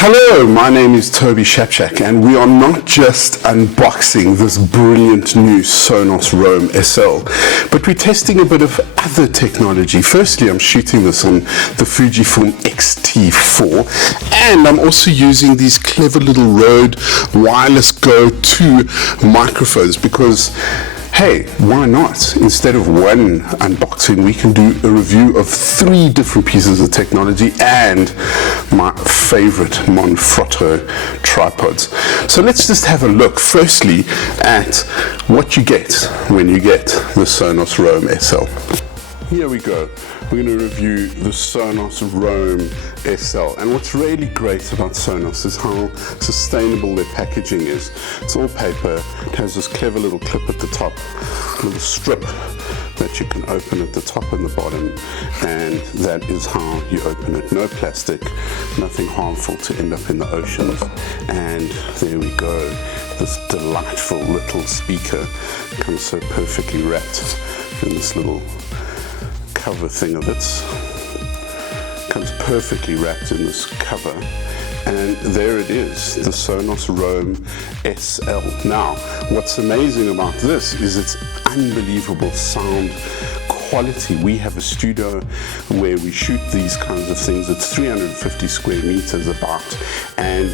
Hello, my name is Toby Shapshak, and we are not just unboxing this brilliant new SONOS Roam SL, but we're testing a bit of other technology. Firstly, I'm shooting this on the Fujifilm X-T4, and I'm also using these clever little Rode Wireless Go 2 microphones because hey, why not? Instead of one unboxing, we can do a review of 3 different pieces of technology and my favorite Manfrotto tripods. So let's just have a look firstly at what you get when you get the SONOS Roam SL. Here we go. We're going to review the SONOS Roam SL, and what's really great about SONOS is how sustainable their packaging is. It's all paper, it has this clever little clip at the top, a little strip that you can open at the top and the bottom, and that is how you open it. No plastic, nothing harmful to end up in the oceans, and there we go. This delightful little speaker comes so perfectly wrapped in this little cover thing of it. Comes perfectly wrapped in this cover, and there it is, the SONOS Roam SL. Now, what's amazing about this is its unbelievable sound quality. We have a studio where we shoot these kinds of things. It's 350 square meters about, and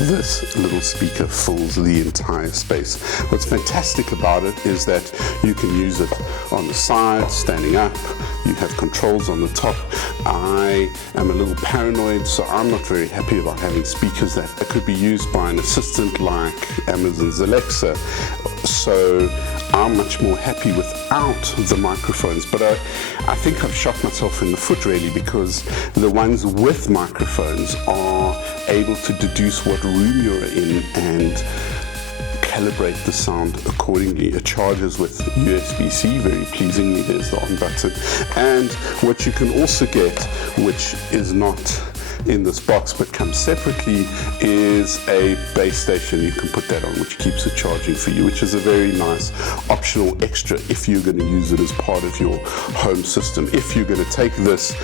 this little speaker fills the entire space. What's fantastic about it is that you can use it on the side, standing up. You have controls on the top. I am a little paranoid, so I'm not very happy about having speakers that could be used by an assistant like Amazon's Alexa. So I'm much more happy without the microphones, but I think I've shot myself in the foot really, because the ones with microphones are able to deduce what room you're in and calibrate the sound accordingly. It charges with USB-C, very pleasingly. There's the on button. And what you can also get, which is not in this box but comes separately, is a base station. You can put that on, which keeps it charging for you, which is a very nice optional extra if you're going to use it as part of your home system. If you're going to take this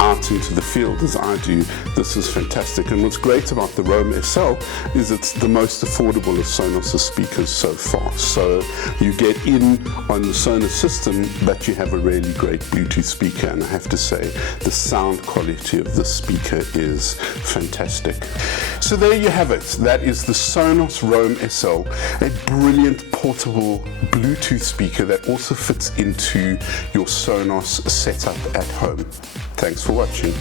out into the field as I do, this is fantastic. And what's great about the Roam SL is it's the most affordable of Sonos' speakers so far. So you get in on the Sonos system, but you have a really great Bluetooth speaker, and I have to say the sound quality of this speaker is fantastic. So there you have it. That is the SONOS Roam SL, a brilliant portable Bluetooth speaker that also fits into your Sonos setup at home. Thanks for watching.